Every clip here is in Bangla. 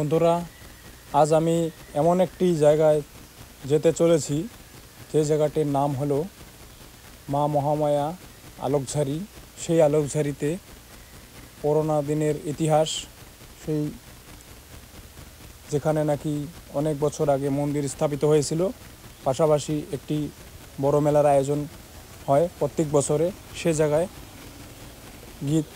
বন্ধুরা, আজ আমি এমন একটি জায়গায় যেতে চলেছি যে জায়গাটির নাম হলো মা মহামায়া আলোকঝাড়ি। সেই আলোকঝাড়িতে পুরোনো দিনের ইতিহাস, সেই যেখানে নাকি অনেক বছর আগে মন্দির স্থাপিত হয়েছিল। পাশাপাশি একটি বড় মেলার আয়োজন হয় প্রত্যেক বছরে। সে জায়গায় গীত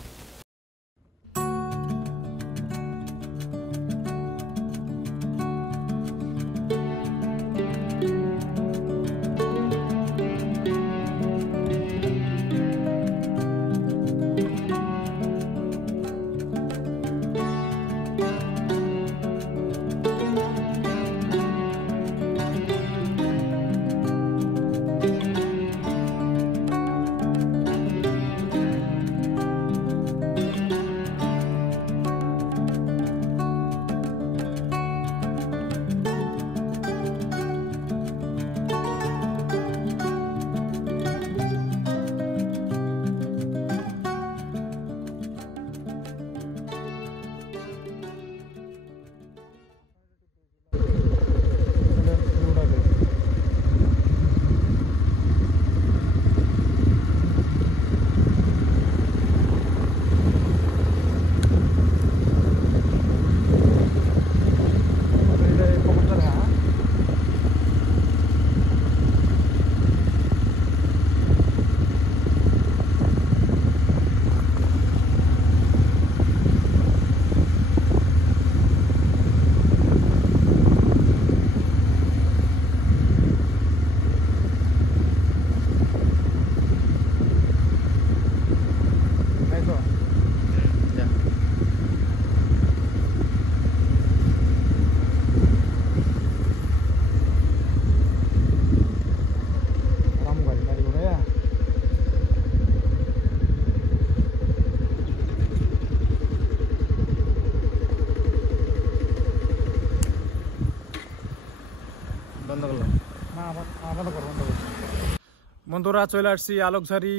বন্ধুরা, চলে আসছি আলোকঝাড়ি,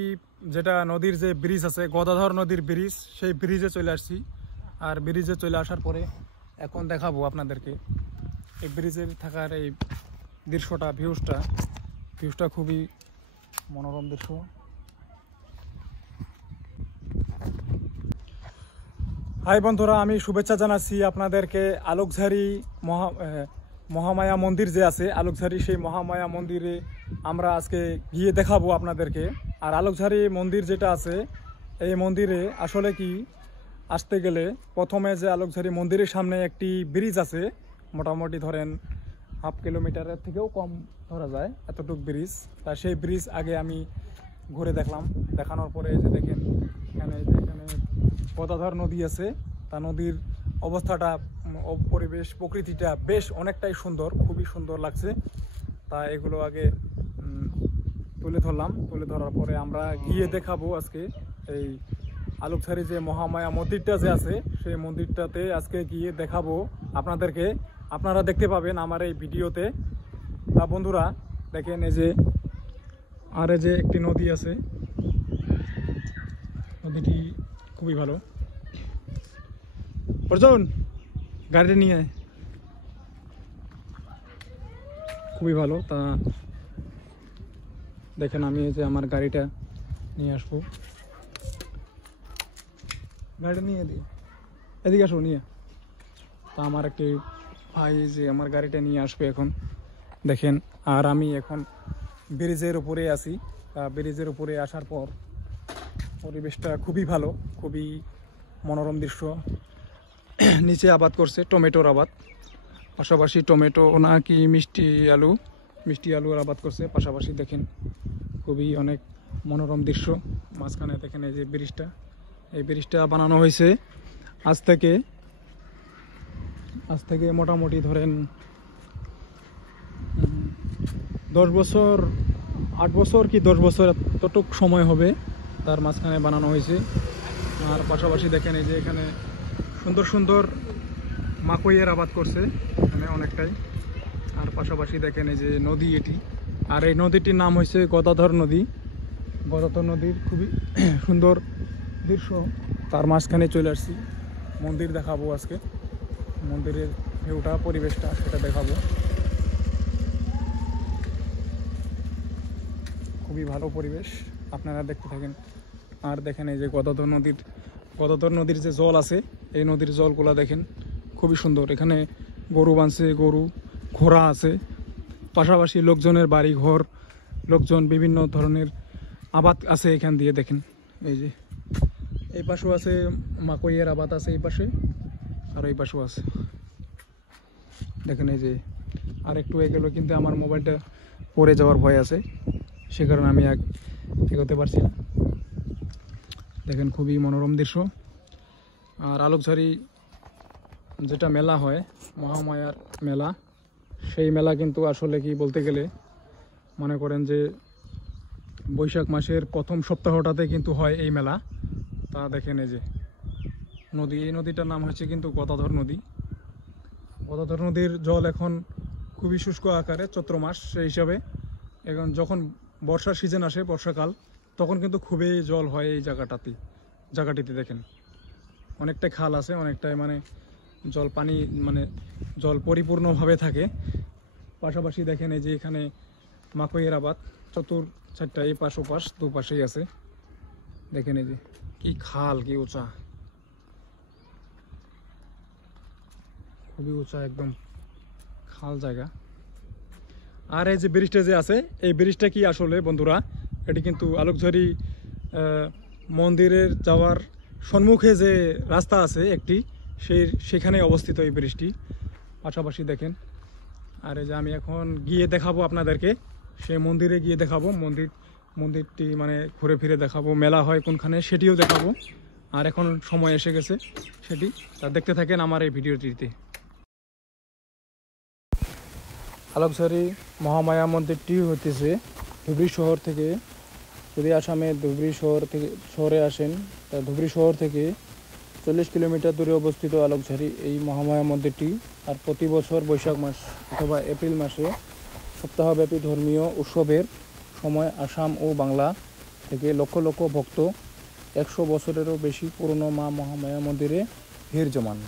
যেটা নদীর যে ব্রিজ আছে, গদাধর নদীর ব্রিজ, সেই ব্রিজে চলে আসছি। আর ব্রিজে চলে আসার পরে এখন দেখাবো আপনাদেরকে এই ব্রিজের থাকার এই দৃশ্যটা, ভিউজটা খুবই মনোরম দৃশ্য। হাই বন্ধুরা, আমি শুভেচ্ছা জানাচ্ছি আপনাদেরকে। আলোকঝাড়ি মহামায়া মন্দির যে আছে আলোকঝাড়ি, সেই মহামায়া মন্দিরে আমরা আজকে গিয়ে দেখাবো আপনাদেরকে। আর আলোকঝাড়ি মন্দির যেটা আছে, এই মন্দিরে আসলে কি আসতে গেলে প্রথমে যে আলোকঝাড়ি মন্দিরের সামনে একটি ব্রিজ আছে, মোটামুটি ধরেন হাফ কিলোমিটারের থেকেও কম ধরা যায় এতটুক ব্রিজ। তা সেই ব্রিজ আগে আমি ঘুরে দেখলাম। দেখানোর পরে যে দেখেন এখানে গদাধর নদী আছে, তা নদীর অবস্থাটা, পরিবেশ, প্রকৃতিটা বেশ অনেকটাই সুন্দর, খুবই সুন্দর লাগছে। তা এগুলো আগে তুলে ধরার পরে আমরা গিয়ে দেখাবো আজকে এই আলোকঝাড়ি যে মহামায়া মন্দিরটা যে আছে, সেই মন্দিরটাতে আজকে গিয়ে দেখাবো আপনাদেরকে। আপনারা দেখতে পাবেন আমার এই ভিডিওতে। তা বন্ধুরা দেখেন, এই যে একটি নদী আছে, নদীটি খুবই ভালো। অর্জুন, গাড়ি নিয়ে খুবই ভালো। তা দেখেন, আমি যে আমার গাড়িটা নিয়ে আসবো, গাড়ি নিয়ে দিই, এদিকে আসবো নিয়ে। তা আমার একটি ভাই যে আমার গাড়িটা নিয়ে আসবে এখন, দেখেন। আর আমি এখন ব্রিজের উপরে আছি। তা ব্রিজের উপরে আসার পর পরিবেশটা খুবই ভালো, খুবই মনোরম দৃশ্য। নিচে আবাদ করছে টমেটোর আবাদ, পাশাপাশি টমেটো নাকি মিষ্টি আলুর আবাদ করছে পাশাপাশি। দেখেন খুবই অনেক মনোরম দৃশ্য। মাঝখানে দেখেন এই যে এই ব্রিজটা বানানো হয়েছে আজ থেকে মোটামুটি ধরেন 10 বছর, 8 বছর কি 10 বছর এতটুক সময় হবে তার মাঝখানে বানানো হয়েছে। আর পাশাপাশি দেখেন এই যে এখানে সুন্দর সুন্দর মাকইয়ের আবাদ করছে এখানে অনেকটাই। আর পাশাপাশি দেখেন এই যে নদী এটি, আর এই নদীটির নাম হয়েছে গদাধর নদী। গদাধর নদীর খুবই সুন্দর দৃশ্য। তার মাঝখানে চলে আসছি, মন্দির দেখাবো আজকে। মন্দিরের ভিউটা, পরিবেশটা সেটা দেখাবো। খুবই ভালো পরিবেশ, আপনারা দেখতে থাকেন। আর দেখেন এই যে গদাধর নদীর যে জল আছে, এই নদীর জলগুলা দেখেন খুবই সুন্দর। এখানে গরু বাঁধছে, গরু, ঘোড়া আছে, পাশাপাশি লোকজনের বাড়ি ঘর, লোকজন বিভিন্ন ধরনের আবাদ আছে এখান দিয়ে দেখেন। এই যে এই পাশেও আছে মাকইয়ের আবাদ আছে, এই পাশে আর এই পাশেও আছে দেখেন। এই যে আর একটু এগোলো কিন্তু আমার মোবাইলটা পড়ে যাওয়ার ভয় আছে, সে কারণে আমি এগোতে পারছি না। দেখেন খুবই মনোরম দৃশ্য। আর আলোকঝাড়ি যেটা মেলা হয়, মহামায়ার মেলা, সেই মেলা কিন্তু আসলে কি বলতে গেলে মনে করেন যে বৈশাখ মাসের প্রথম সপ্তাহটাতে কিন্তু হয় এই মেলা। তা দেখেন এই যে নদী, এই নদীটার নাম হচ্ছে কিন্তু গদাধর নদী। গদাধর নদীর জল এখন খুবই শুষ্ক আকারে, চৈত্র মাস সেই হিসাবে। এখন যখন বর্ষার সিজন আসে, বর্ষাকাল, তখন কিন্তু খুবই জল হয় এই জায়গাটিতে দেখেন অনেকটাই খাল আছে, অনেকটাই মানে জল পানি মানে জল পরিপূর্ণভাবে থাকে। পাশাপাশি দেখেন এই যে এখানে মাকইয়ের আবাদ, চতুর চারটা, এই পাশ ও পাশ দুপাশেই আছে। দেখেন এই যে কি খাল, কি উঁচা, খুবই উঁচা একদম খাল জায়গা। আর এই যে ব্রিজটা যে আছে, এই ব্রিজটা কি আসলে বন্ধুরা, এটি কিন্তু আলোকঝাড়ি মন্দিরের যাওয়ার সম্মুখে যে রাস্তা আছে একটি, সেখানে অবস্থিত এই ব্রিজটি। পাশাপাশি দেখেন। আর এই যে আমি এখন গিয়ে দেখাবো আপনাদেরকে, সেই মন্দিরে গিয়ে দেখাবো, মন্দিরটি মানে ঘুরে ফিরে দেখাবো, মেলা হয় কোনখানে সেটিও দেখাবো। আর এখন সময় এসে গেছে সেটি, তা দেখতে থাকেন আমার এই ভিডিওটিতে। আলোকঝাড়ি মহামায়া মন্দিরটি হইতেছে ধুবড়ী শহর থেকে, যদি আসামে ধুবড়ী শহরে আসেন, তা ধুবড়ী শহর থেকে 40 কিলোমিটার দূরে অবস্থিত আলোকঝাড়ি এই মহামায়া মন্দিরটি। আর প্রতি বছর বৈশাখ মাস অথবা এপ্রিল মাসে সপ্তাহব্যাপী ধর্মীয় উৎসবের সময় আসাম ও বাংলা থেকে লক্ষ লক্ষ ভক্ত 100 বছরেরও বেশি পুরনো মা মহামায়া মন্দিরে ভিড় জমান।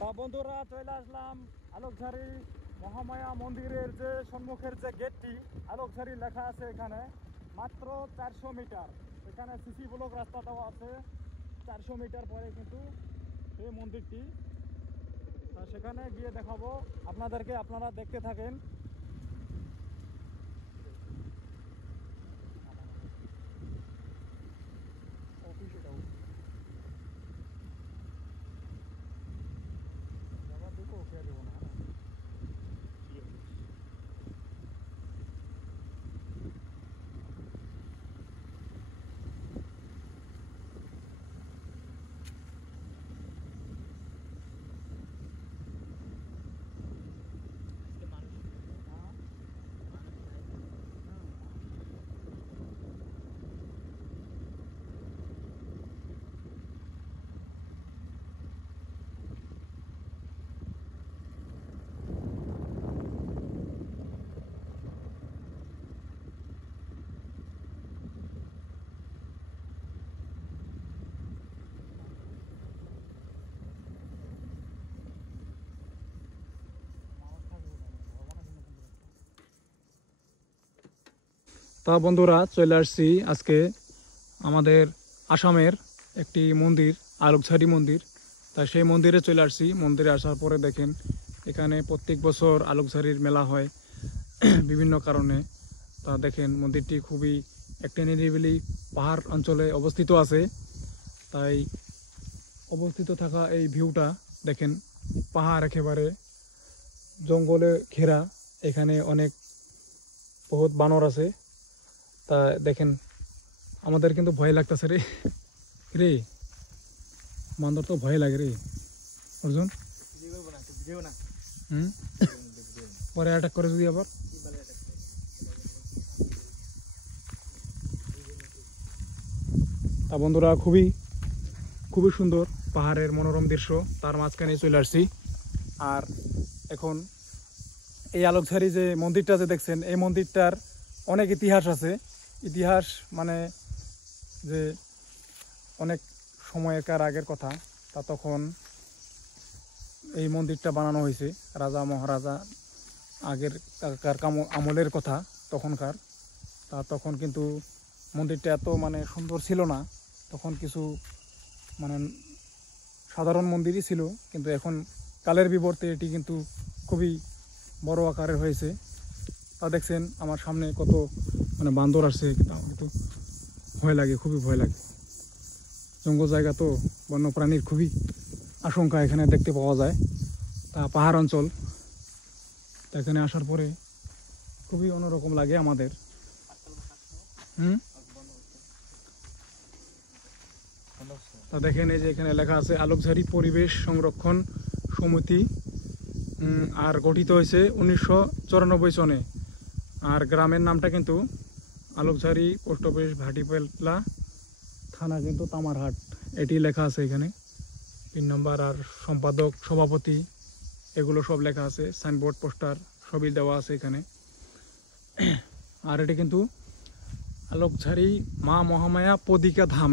তা বন্ধুরা, চলে আসলাম আলোকঝাড়ি মহামায়া মন্দিরের যে সম্মুখের যে গেটটি, আলোকঝাড়ি লেখা আছে এখানে, মাত্র 400 মিটার। এখানে সিসি ব্লক রাস্তা দেওয়া আছে, 400 মিটার পরে কিন্তু এই মন্দিরটি। তা সেখানে গিয়ে দেখাবো আপনাদেরকে, আপনারা দেখতে থাকেন। তা বন্ধুরা, চলে আসছি আজকে আমাদের আসামের একটি মন্দির, আলোকঝাড়ি মন্দির। তা সেই মন্দিরে চলে আসছি। মন্দিরে আসার পরে দেখেন এখানে প্রত্যেক বছর আলোকঝাড়ির মেলা হয় বিভিন্ন কারণে। তা দেখেন মন্দিরটি খুবই একটা নিরিবিলি পাহাড় অঞ্চলে অবস্থিত আছে। তাই অবস্থিত থাকা এই ভিউটা দেখেন, পাহাড় একেবারে জঙ্গলে ঘেরা, এখানে অনেক বহুত বানর আছে। তা দেখেন আমাদের কিন্তু ভয় লাগতেছে রে রে, বান্দর তো ভয় লাগে রে অর্জুন। পরে অ্যাটাক করে যদি আবার। তা বন্ধুরা খুবই খুবই সুন্দর পাহাড়ের মনোরম দৃশ্য, তার মাঝখানে চলে আসছি। আর এখন এই আলোকঝাড়ি যে মন্দিরটা যে দেখছেন, এই মন্দিরটার অনেক ইতিহাস আছে। ইতিহাস মানে যে অনেক সময়কার আগের কথা, তা তখন এই মন্দিরটা বানানো হয়েছে রাজা মহারাজা আগের আমলের কথা তখনকার। তা তখন কিন্তু মন্দিরটা এত মানে সুন্দর ছিল না, তখন কিছু মানে সাধারণ মন্দিরই ছিল, কিন্তু এখন কালের বিবর্তে এটি কিন্তু খুবই বড় আকারের হয়েছে। তা দেখছেন আমার সামনে কত মানে বান্দর আসছে, কিন্তু ভয় লাগে, খুবই ভয় লাগে। জঙ্গল জায়গা তো বন্যপ্রাণীর খুবই আশঙ্কা এখানে দেখতে পাওয়া যায়। তা পাহাড় অঞ্চল, তা এখানে আসার পরে খুবই অন্যরকম লাগে আমাদের। তা দেখেন এই যে এখানে লেখা আছে আলোকঝাড়ি পরিবেশ সংরক্ষণ সমিতি, আর গঠিত হয়েছে 1994 সনে। আর গ্রামের নামটা কিন্তু আলোকঝাড়ি, পোস্ট অফিস ভাটিপেলা, থানা কিন্তু তামারহাট, এটি লেখা আছে এখানে। 3 নম্বর আর সম্পাদক সভাপতি এগুলো সব লেখা আছে, সাইনবোর্ড পোস্টার সবই দেওয়া আছে এখানে। আর এটি কিন্তু আলোকঝাড়ি মা মহামায়া পদিকা ধাম,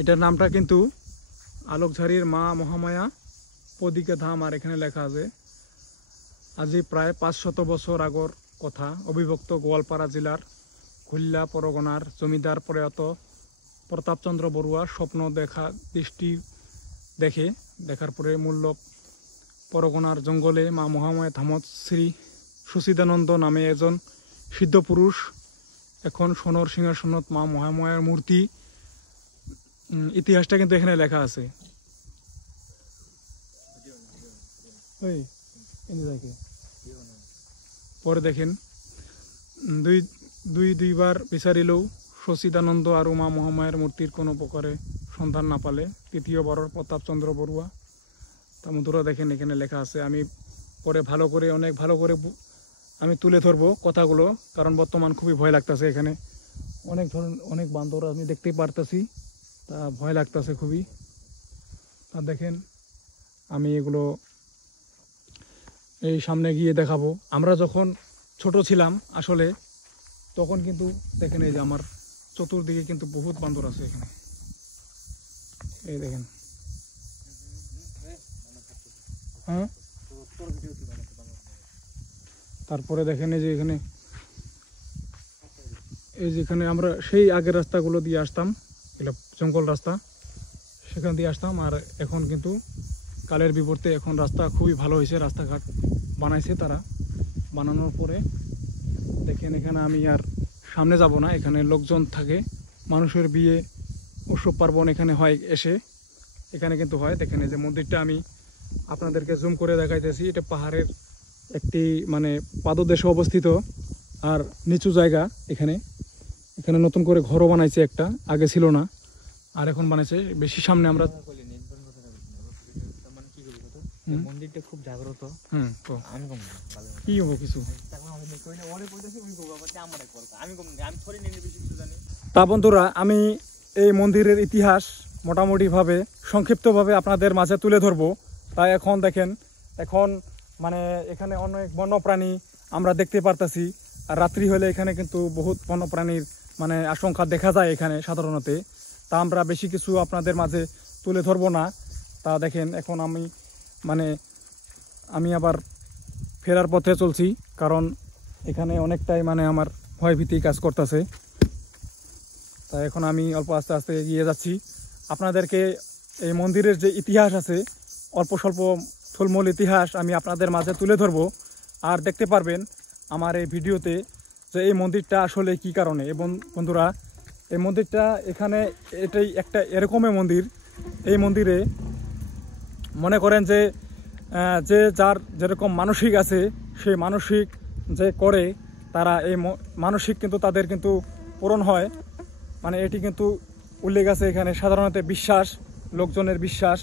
এটার নামটা কিন্তু আলোকঝাড়ির মা মহামায়া পদিকা ধাম। আর এখানে লেখা আছে আজি প্রায় 500 বছর আগর কথা, অবিভক্ত গোয়ালপাড়া জেলার খুলনা পরগনার জমিদার প্রয়াত প্রতাপচন্দ্র বড়ুয়া স্বপ্ন দেখার পরে মূল্য পরগনার জঙ্গলে মা মহামায়া ধামত শ্রী সুচিদানন্দ নামে একজন সিদ্ধ পুরুষ এখন সোনর সিংহাসনত মা মহামায়ার মূর্তি। ইতিহাসটা কিন্তু এখানে লেখা আছে। পরে দেখেন দুইবার বিচারিলেও সচিদানন্দ আর মা মহামায়ার মূর্তির কোনো প্রকারে সন্ধান না পালে তৃতীয়বার প্রতাপচন্দ্র বড়ুয়া। তা বন্ধুরা দেখেন এখানে লেখা আছে। আমি পরে অনেক ভালো করে আমি তুলে ধরবো কথাগুলো, কারণ বর্তমান খুবই ভয় লাগতেছে। এখানে অনেক বান্দর আমি দেখতে পারতেছি, তা ভয় লাগতেছে খুবই। তা দেখেন আমি এগুলো এই সামনে গিয়ে দেখাবো। আমরা যখন ছোট ছিলাম আসলে তখন কিন্তু দেখেন এই যে আমার চতুর্দিকে কিন্তু বহুত বান্দর আছে এখানে, এই দেখেন। হ্যাঁ, তারপরে দেখেন এই যে যেখানে আমরা সেই আগের রাস্তাগুলো দিয়ে আসতাম, এগুলো জঙ্গল রাস্তা, সেখান দিয়ে আসতাম। আর এখন কিন্তু কালের বিবর্তে এখন রাস্তা খুবই ভালো হয়েছে, রাস্তাঘাট বানাইছে তারা। বানানোর পরে দেখেন এখানে আমি আর সামনে যাব না, এখানে লোকজন থাকে, মানুষের বিয়ে উৎসব পার্বণ এখানে হয়, এখানে কিন্তু হয়। দেখেন এই যে মন্দিরটা আমি আপনাদেরকে জুম করে দেখাইতেছি, এটা পাহাড়ের একটি মানে পাদদেশে অবস্থিত আর নিচু জায়গা। এখানে নতুন করে ঘরও বানাইছে, একটা আগে ছিল না আর এখন বানাইছে। বেশি সামনে আমরা মন্দিরটা খুব জাগ্রত। কি হবো কিছু। তা বন্ধুরা আমি এই মন্দিরের ইতিহাস মোটামুটিভাবে সংক্ষিপ্তভাবে আপনাদের মাঝে তুলে ধরবো। তাই এখন দেখেন, এখন মানে এখানে অনেক বন্যপ্রাণী আমরা দেখতে পারতাছি। আর রাত্রি হলে এখানে কিন্তু বহুত বন্যপ্রাণীর মানে আশঙ্কা দেখা যায় এখানে সাধারণত। তা আমরা বেশি কিছু আপনাদের মাঝে তুলে ধরবো না। তা দেখেন এখন আমি আবার ফেরার পথে চলছি, কারণ এখানে অনেকটাই মানে আমার ভয়ভীতি কাজ করতেছে। তা এখন আমি অল্প আস্তে আস্তে এগিয়ে যাচ্ছি। আপনাদেরকে এই মন্দিরের যে ইতিহাস আছে, অল্প স্বল্প থুলমূল ইতিহাস আমি আপনাদের মাঝে তুলে ধরবো। আর দেখতে পারবেন আমার এই ভিডিওতে যে এই মন্দিরটা আসলে কি কারণে। এবং বন্ধুরা এই মন্দিরটা এখানে এটাই একটা এরকমই মন্দির। এই মন্দিরে মনে করেন যে যে যার যেরকম মানসিক আছে সেই মানসিক যে করে তারা এই মানসিক কিন্তু তাদের কিন্তু পূরণ হয়। মানে এটি কিন্তু উল্লেখ আছে এখানে, সাধারণত বিশ্বাস, লোকজনের বিশ্বাস।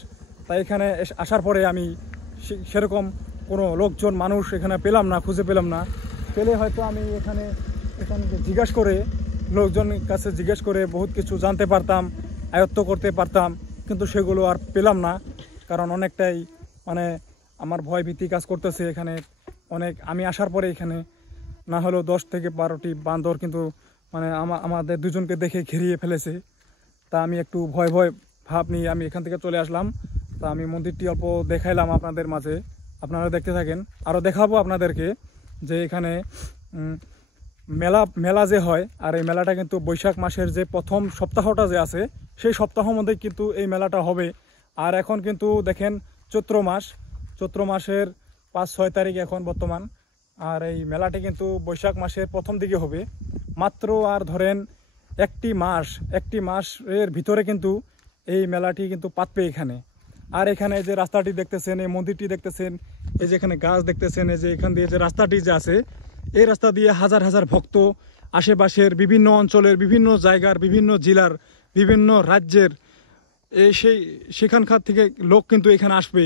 তাই এখানে আসার পরে আমি সেরকম কোনো লোকজন মানুষ এখানে পেলাম না, খুঁজে পেলাম না। পেলে হয়তো আমি এখানে জিজ্ঞাসা করে, লোকজনের কাছে জিজ্ঞেস করে বহুত কিছু জানতে পারতাম, আয়ত্ত করতে পারতাম, কিন্তু সেগুলো আর পেলাম না। কারণ অনেকটাই মানে আমার ভয় ভীতি কাজ করতেছে এখানে। অনেক আমি আসার পরে এখানে না হলেও 10 থেকে 12টি বান্দর কিন্তু মানে আমাদের দুজনকে দেখে ঘিরিয়ে ফেলেছে। তা আমি একটু ভয় ভয় ভাব নিয়ে আমি এখান থেকে চলে আসলাম। তা আমি মন্দিরটি অল্প দেখাইলাম আপনাদের মাঝে, আপনারা দেখতে থাকেন। আরও দেখাবো আপনাদেরকে যে এখানে মেলা যে হয়, আর এই মেলাটা কিন্তু বৈশাখ মাসের যে প্রথম সপ্তাহটা যে আছে সেই সপ্তাহের মধ্যে কিন্তু এই মেলাটা হবে। আর এখন কিন্তু দেখেন চৈত্র মাসের 5-6 তারিখ এখন বর্তমান। আর এই মেলাটি কিন্তু বৈশাখ মাসের প্রথম দিকে হবে। মাত্র আর ধরেন একটি মাসের ভিতরে কিন্তু এই মেলাটি কিন্তু পাতবে এখানে। আর এখানে যে রাস্তাটি দেখতেছেন, এই মন্দিরটি দেখতেছেন, এই যে এখানে গাছ দেখতেছেন, এই যে এখান দিয়ে যে রাস্তাটি যে আছে, এই রাস্তা দিয়ে হাজার হাজার ভক্ত আশেপাশের বিভিন্ন অঞ্চলের, বিভিন্ন জায়গার, বিভিন্ন জেলার, বিভিন্ন রাজ্যের সেখানকার থেকে লোক কিন্তু এখানে আসবে।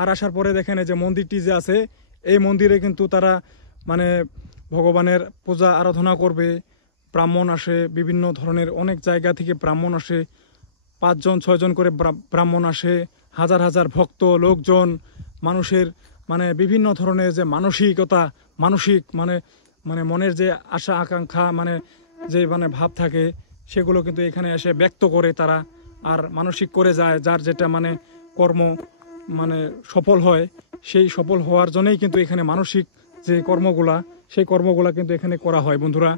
আর আসার পরে দেখেন এই যে মন্দিরটি যে আছে, এই মন্দিরে কিন্তু তারা মানে ভগবানের পূজা আরাধনা করবে। ব্রাহ্মণ আসে, বিভিন্ন ধরনের অনেক জায়গা থেকে ব্রাহ্মণ আসে, 5-6 জন করে ব্রাহ্মণ আসে, হাজার হাজার ভক্ত লোকজন, মানুষের মানে বিভিন্ন ধরনের যে মানসিক মানে মনের যে আশা আকাঙ্ক্ষা মানে যে মানে ভাব থাকে সেগুলো কিন্তু এখানে এসে ব্যক্ত করে তারা। আর মানসিক করে যায়, যার যেটা মানে কর্ম মানে সফল হয়, সেই সফল হওয়ার জন্যই কিন্তু এখানে মানসিক যে সেই কর্মগুলা কিন্তু এখানে করা হয় বন্ধুরা।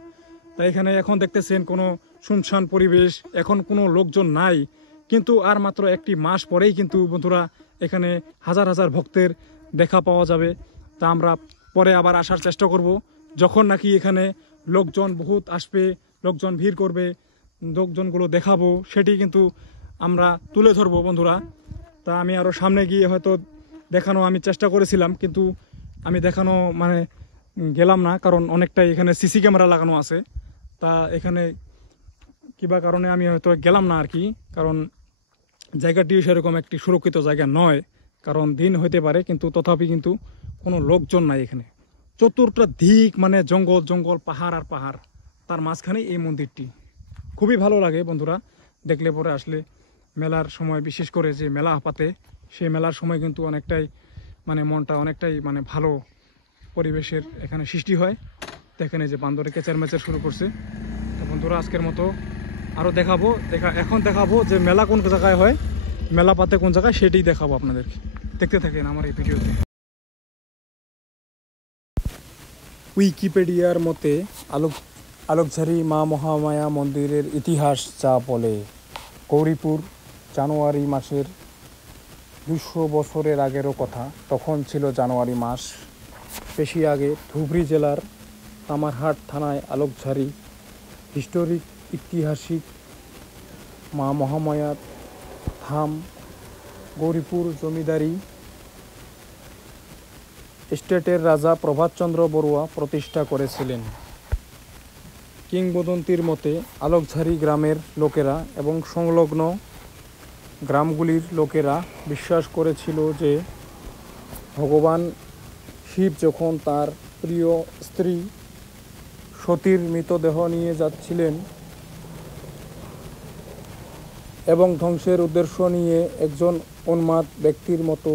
তাই এখানে এখন দেখতেছেন কোনো শুনশান পরিবেশ, এখন কোনো লোকজন নাই। কিন্তু আর মাত্র একটি মাস পরেই কিন্তু বন্ধুরা এখানে হাজার হাজার ভক্তের দেখা পাওয়া যাবে। তা আমরা পরে আবার আসার চেষ্টা করব, যখন নাকি এখানে লোকজন বহুত আসবে, লোকজন ভিড় করবে, লোকজনগুলো দেখাবো, সেটি কিন্তু আমরা তুলে ধরবো বন্ধুরা। তা আমি আরও সামনে গিয়ে হয়তো দেখানো আমি চেষ্টা করেছিলাম, কিন্তু আমি দেখানো মানে গেলাম না, কারণ অনেকটাই এখানে সিসি ক্যামেরা লাগানো আছে। তা এখানে কিবা কারণে আমি হয়তো গেলাম না আর কি, কারণ জায়গাটিও সেরকম একটি সুরক্ষিত জায়গা নয়। কারণ দিন হইতে পারে, কিন্তু তথাপি কিন্তু কোনো লোকজন নাই এখানে। চতুর্থ দিক মানে জঙ্গল, পাহাড় আর পাহাড়, তার মাঝখানে এই মন্দিরটি। খুবই ভালো লাগে বন্ধুরা দেখলে পরে। আসলে মেলার সময়, বিশেষ করে যে মেলা পাতে, সেই মেলার সময় কিন্তু অনেকটাই মানে মনটা অনেকটাই মানে ভালো পরিবেশের এখানে সৃষ্টি হয়। দেখেন এই যে বান্দরে কেচার মেচার শুরু করছে। তো বন্ধুরা আজকের মতো আরও এখন দেখাবো যে মেলা কোন জায়গায় হয়, মেলা পাতে কোন জায়গায়, সেটাই দেখাবো আপনাদেরকে। দেখতে থাকেন আমার এই ভিডিওতে। উইকিপিডিয়ার মতে আলোকঝারি মা মহামায়া মন্দিরের ইতিহাস যা বলে, গৌরীপুর জানুয়ারি মাসের 200 বছরের আগেরও কথা। তখন ছিল জানুয়ারি মাস। বেশি আগে ধুবড়ী জেলার কামারহাট থানায় আলোকঝারি হিস্টোরিক ঐতিহাসিক মা মহামায়ার ধাম গৌরীপুর জমিদারি স্টেটের রাজা প্রভাতচন্দ্র বড়ুয়া প্রতিষ্ঠা করেছিলেন। কিংবদন্তির মতে আলোকঝারি গ্রামের লোকেরা এবং সংলগ্ন গ্রামগুলির লোকেরা বিশ্বাস করেছিল যে ভগবান শিব যখন তার প্রিয় স্ত্রী সতীর মৃতদেহ নিয়ে যাচ্ছিলেন এবং ধ্বংসের উদ্দেশ্য নিয়ে একজন উন্মাদ ব্যক্তির মতো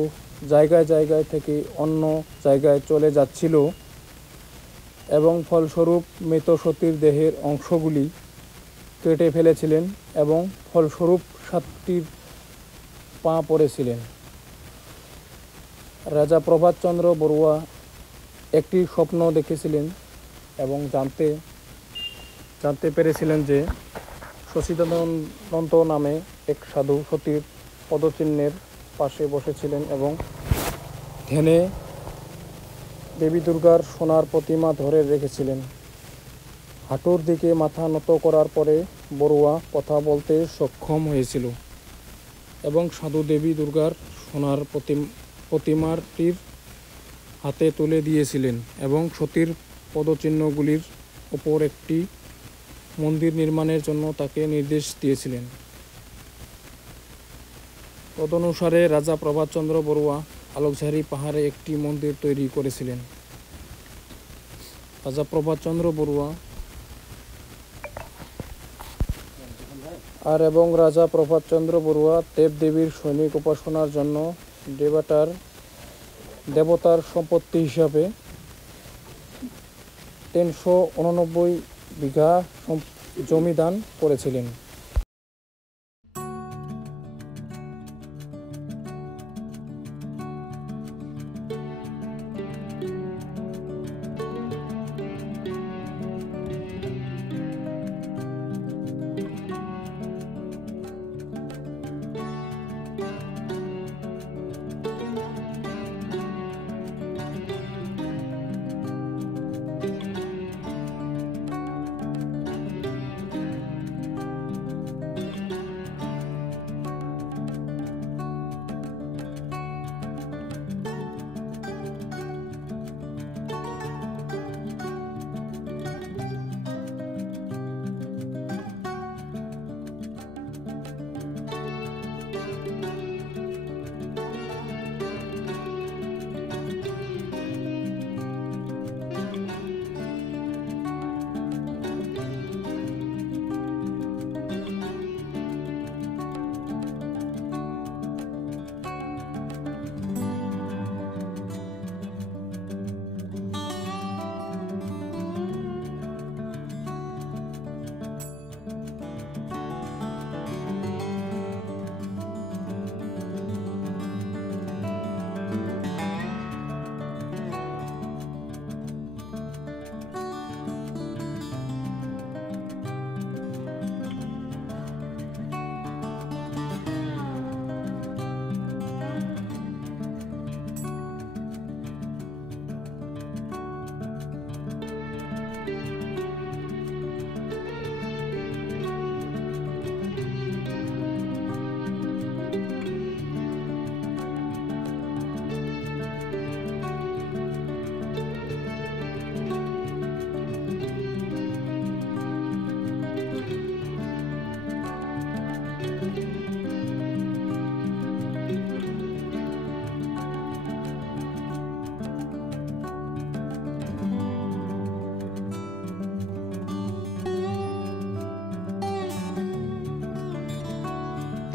জায়গায় থেকে অন্য জায়গায় চলে যাচ্ছিল এবং ফলস্বরূপ মৃত সতীর দেহের অংশগুলি কেটে ফেলেছিলেন এবং ফলস্বরূপ 7টির পা পড়েছিলেন। রাজা প্রভাতচন্দ্র বড়ুয়া একটি স্বপ্ন দেখেছিলেন এবং জানতে পেরেছিলেন যে সচিদানন্দ নামে এক সাধু সতীর পদচিহ্নের পাশে বসেছিলেন এবং ধ্যানে দেবী দুর্গার সোনার প্রতিমা ধরে রেখেছিলেন। হাঁটুর দিকে মাথা নত করার পরে বড়ুয়া কথা বলতে সক্ষম হয়েছিল এবং সাধু দেবী দুর্গার সোনার প্রতিমাটির হাতে তুলে দিয়েছিলেন এবং সতীর পদচিহ্নগুলির ওপর একটি মন্দির নির্মাণের জন্য তাকে নির্দেশ দিয়েছিলেন। তদনুসারে রাজা প্রভাতচন্দ্র বড়ুয়া আলোকঝাড়ি পাহাড়ে একটি মন্দির তৈরি করেছিলেন। রাজা প্রভাতচন্দ্র বড়ুয়া রাজা প্রভাতচন্দ্র বড়ুয়া দেবদেবীর সৈনিক উপাসনার জন্য দেবতার সম্পত্তি হিসাবে 389 বিঘা জমি দান করেছিলেন।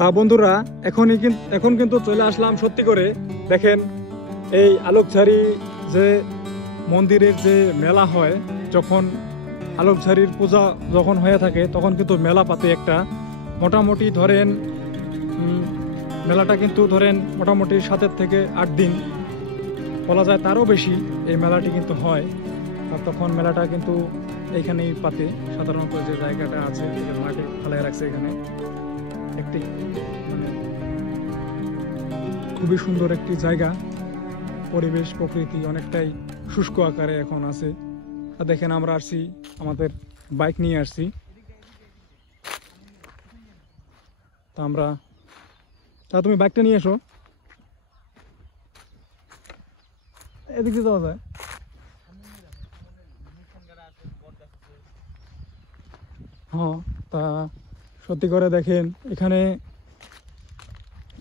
তা বন্ধুরা এখন কিন্তু চলে আসলাম সত্যি করে দেখেন এই আলোকঝাড়ি যে মন্দিরের যে মেলা হয়, যখন আলোকঝাড়ির পূজা যখন হয়ে থাকে তখন কিন্তু মেলা পাতে একটা মোটামুটি ধরেন মেলাটা কিন্তু ধরেন মোটামুটি 7 থেকে 8 দিন বলা যায়, তারও বেশি এই মেলাটি কিন্তু হয়। আর তখন মেলাটা কিন্তু এইখানেই পাতে, সাধারণত যে জায়গাটা আছে মাঠে ফেলায় রাখছে, এখানে একটি মানে খুবই সুন্দর একটি জায়গা, পরিবেশ প্রকৃতি অনেকটাই শুষ্ক আকারে এখন আছে। আর দেখেন আমরা আসছি, আমাদের বাইক নিয়ে আসছি, তা আমরা তুমি বাইকটা নিয়ে এসো, এদিক দিয়ে যাওয়া যায়। হ্যাঁ, তা সত্যি করে দেখেন এখানে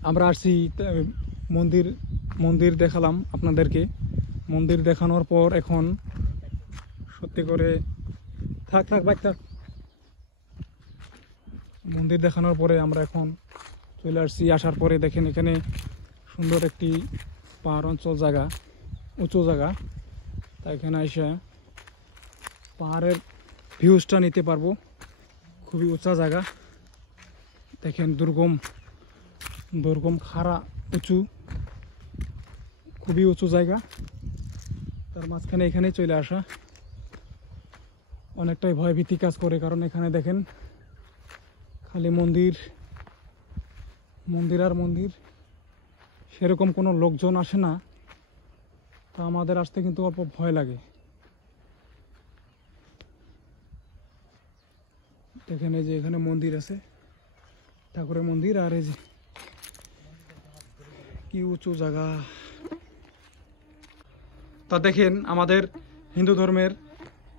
আমরা আসছি, মন্দির দেখালাম আপনাদেরকে। মন্দির দেখানোর পর এখন সত্যি করে থাক বাইক থাক, মন্দির দেখানোর পরে আমরা এখন চলে আসছি। আসার পরে দেখেন এখানে সুন্দর একটি পাহাড় অঞ্চল জায়গা, উঁচু জায়গা, তা এখানে এসে পাহাড়ের ভিউজটা নিতে পারবো। খুবই উঁচা জায়গা, দেখেন দুর্গম খাড়া উঁচু, খুবই উঁচু জায়গা। তার মাঝখানে এখানে চলে আসা অনেকটাই ভয়ভীতি কাজ করে, কারণ এখানে দেখেন খালি মন্দির আর মন্দির, সেরকম কোনো লোকজন আসে না। তা আমাদের আসতে কিন্তু অল্প ভয় লাগে। দেখেন এই যে এখানে মন্দির আছে, ঠাকুরের মন্দির, আর এই যে কি উঁচু জায়গা। তা দেখেন আমাদের হিন্দু ধর্মের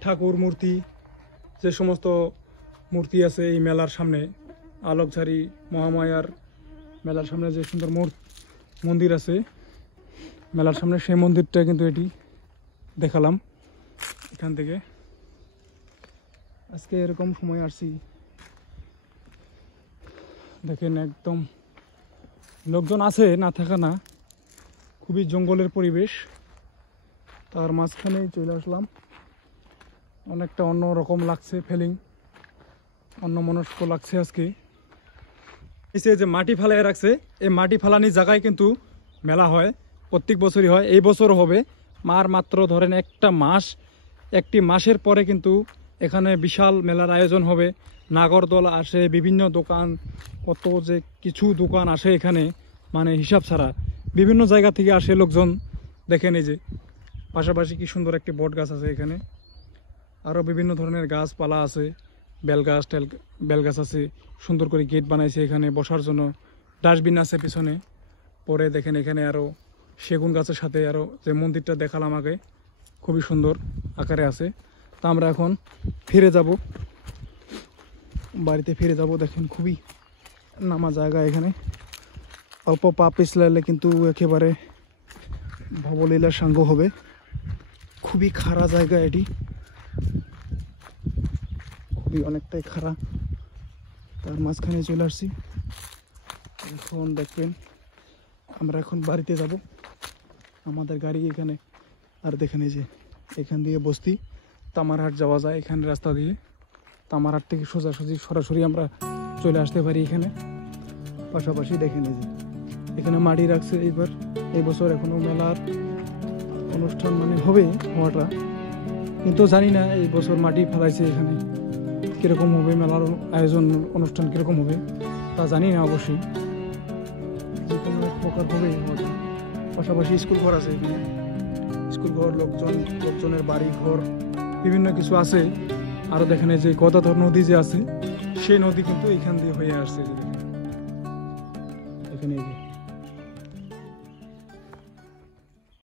ঠাকুর মূর্তি যে সমস্ত মূর্তি আছে এই মেলার সামনে, আলোকঝাড়ি মহামায়ার মেলার সামনে যে সুন্দর মন্দির আছে মেলার সামনে, সেই মন্দিরটা কিন্তু এটি দেখালাম এখান থেকে। আজকে এরকম সময় আসছি, দেখেন একদম লোকজন আছে, না থাকা না, খুবই জঙ্গলের পরিবেশ। তার মাঝখানেই চলে আসলাম, অনেকটা অন্য রকম লাগছে, ফিলিং অন্যমনস্ক লাগছে আজকে। এই যে মাটি ফালাই রাখছে, এই মাটি ফালানি জায়গায় কিন্তু মেলা হয়, প্রত্যেক বছরই হয়, এই বছরও হবে। মাত্র ধরেন একটি মাসের পরে কিন্তু এখানে বিশাল মেলার আয়োজন হবে। নাগরদোল আসে, বিভিন্ন দোকান, কত যে কিছু দোকান আসে এখানে, মানে হিসাব ছাড়া। বিভিন্ন জায়গা থেকে আসে লোকজন। দেখেন এই যে পাশাপাশি কি সুন্দর একটি বট গাছ আছে এখানে, আরও বিভিন্ন ধরনের গাছপালা আছে, বেলগাছ আছে, সুন্দর করে গেট বানাইছে এখানে বসার জন্য, ডাস্টবিন আছে পিছনে। পরে দেখেন এখানে আরও সেগুন গাছের সাথে আরও যে মন্দিরটা দেখালাম আগে, খুবই সুন্দর আকারে আছে। তা আমরা এখন ফিরে যাব, বাড়িতে ফিরে যাব। দেখেন খুবই নামা জায়গা এখানে, অল্প পা পিছলালে কিন্তু একেবারে ভবলীলার সাঙ্গ হবে। খুবই খাড়া জায়গা এটি, খুবই অনেকটাই খাড়া। তার মাঝখানে চলে আসছি। এখন দেখবেন আমরা এখন বাড়িতে যাব, আমাদের গাড়ি এখানে। আর দেখেন এই যে এখান দিয়ে বস্তি তামারহাট যাওয়া যায়, এখানে রাস্তা দিয়ে তামারহাট থেকে সরাসরি আমরা চলে আসতে পারি এখানে। পাশাপাশি দেখেন এই যে এখানে মাটি রাখছে, এই বছর এখনো মেলার অনুষ্ঠান মানে হওয়াটা, কিন্তু জানি না এই বছর মাটি ফেলাইছে এখানে কিরকম হবে, মেলার আয়োজন অনুষ্ঠান কিরকম হবে তা জানি না। অবশ্যই যে কোনো এক প্রকার হবে হওয়াটা। পাশাপাশি স্কুল ঘর আছে এখানে, স্কুল ঘর, লোকজনের বাড়ি ঘর বিভিন্ন কিছু আছে। আরও দেখেন যে গদাধর নদী যে আছে, সেই নদী কিন্তু এখান দিয়ে হয়ে আসছে। এখানে